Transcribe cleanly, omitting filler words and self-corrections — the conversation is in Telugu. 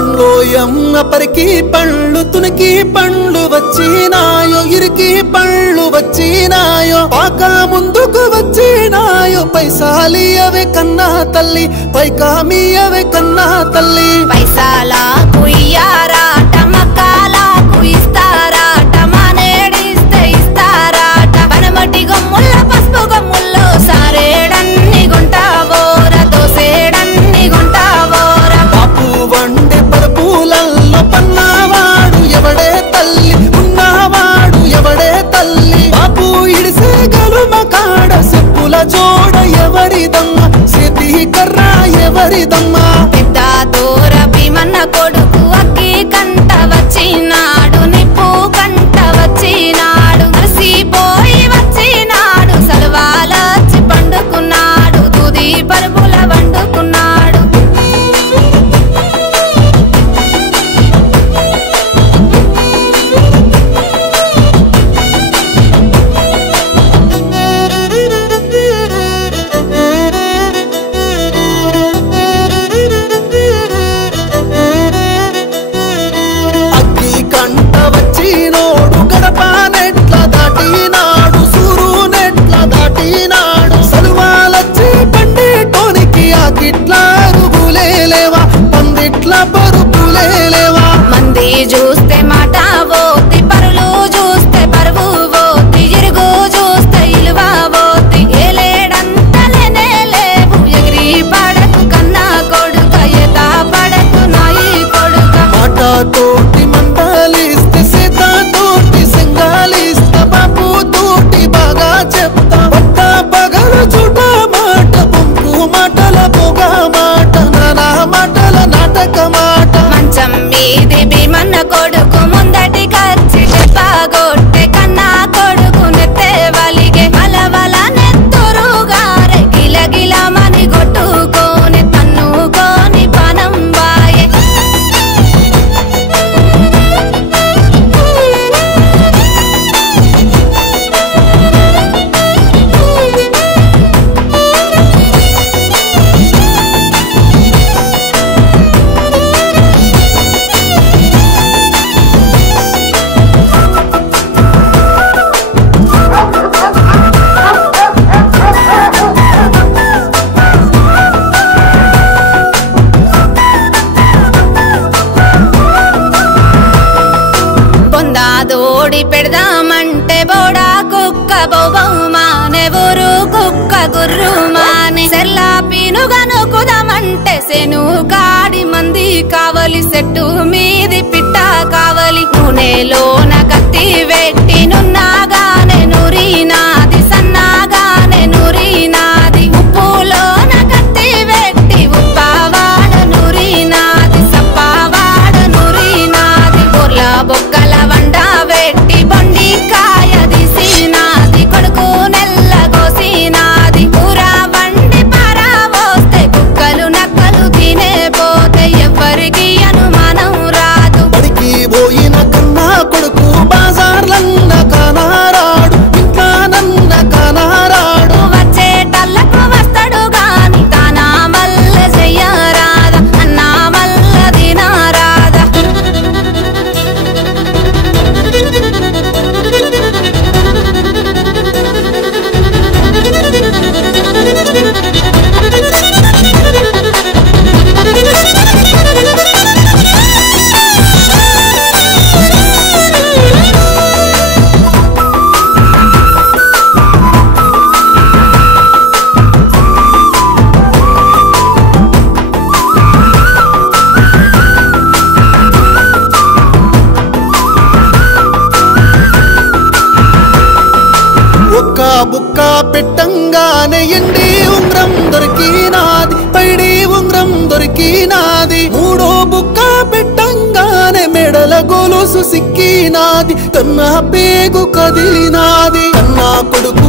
పండ్లోయమ్మ పరికి పండ్లు తునికి పండ్లు వచ్చినాయో ఇరికి పండ్లు వచ్చినాయో పాక ముందుకు వచ్చినాయో పైసాలియవే కన్నా తల్లి పైకామియవే కన్నా తల్లి పైసాలా కుయ్యారాట మక్కాలకు ఇస్తారాట మానేడిస్తే ఇస్తారాట పనమటి గమ్ముల్ల పసుపు గమ్ముల్లో సారేడన్ని గుంటావోర దోసేడన్ని గుంటావోర పాపు వండే పరుపులల్లో పన్నవాడు ఎవడే తల్లి ఉన్నవాడు ఎవడే తల్లి పాపు ఇడిసే గలుమ కాడ చెప్పుల జోడ ఎవరిదమ్మ చేతి కర్ర ఎవరిదమ్మ పెద్ద దూర భీమన్న కొడుకు అగ్గి కంట వచ్చినాడు నిప్పు కంట వచ్చినాడు కలిసిపోయి వచ్చినాడు సలవాలొచ్చి పండుకున్నాడు దూది పరుపుల వండుకున్నాడు మంది చూస్తే మాట పోతి పరులు చూస్తే పరువు పోతి ఇరుగు చూస్తే ఇలువ పోతి ఏలేడంతలేనే లేవు ఎగిరి పడకు కన్నా కొడుక ఎత పడకు నాయి కొడుక మాట తోటి మంటలిస్తే సీత తోటి సింగాలిస్తా బాబు తోటి బాగా చెప్తా పట్ట పగలు చుట మాట పొంపు మాటల పొగ మాట నానా మాటల నాటక మాట మంచం మీది భీమన్న కొడుకు ముందటి కచ్చి చెప్పగొట్టే కన్నా కొడుకు నెత్తే వలిగే వలవల నెత్తురుగారే గిలగిల మని కొట్టుకోని తన్నుకోని పనం వాయే దోడి పెడదామంటే బోడా కుక్క బొబౌమానే ఊరు కుక్క గుర్రు మానే సెల్లా పీనుగను కుదమంటే సెను కాడి మంది కావలి సెట్టు మీది పిట్ట కావలి నూనెలోన కత్తి వెట్టి నున్నాగానే నూరినాది సన్నాగానే నూరినాది ఉప్పులోన కత్తి వెట్టి ఉప్పవాడ నూరినాది సప్పవాడ నూరినాది బొర్ల బొక్కల వండ వెట్టి బొండి కాయ దిసినాది కొడుకు నెల్ల గోసినాది కూర వండి పారవోస్తే కుక్కలు నక్కలు తినే పోతే ఎవరికి అనుమానం రాదు బడికి పోయిన కన్నా కొడుకు బాజార్లన్న కానారాడు ఇంకా నన్న కానారాడు వచ్చేటల్లకు వస్తాడు గాని తానా మల్ల చెయ్యరాద అన్నా మల్ల దినారాద ఒక్క బుక్క పెట్టంగానే ఎండి ఉంగరం దొరికినాది పైడి ఉంగరం దొరికినాది మూడో బుక్క పెట్టంగానే మెడల గొలుసు సిక్కినాది కన్నా పేగు కదిలినాది కన్నా కొడుకు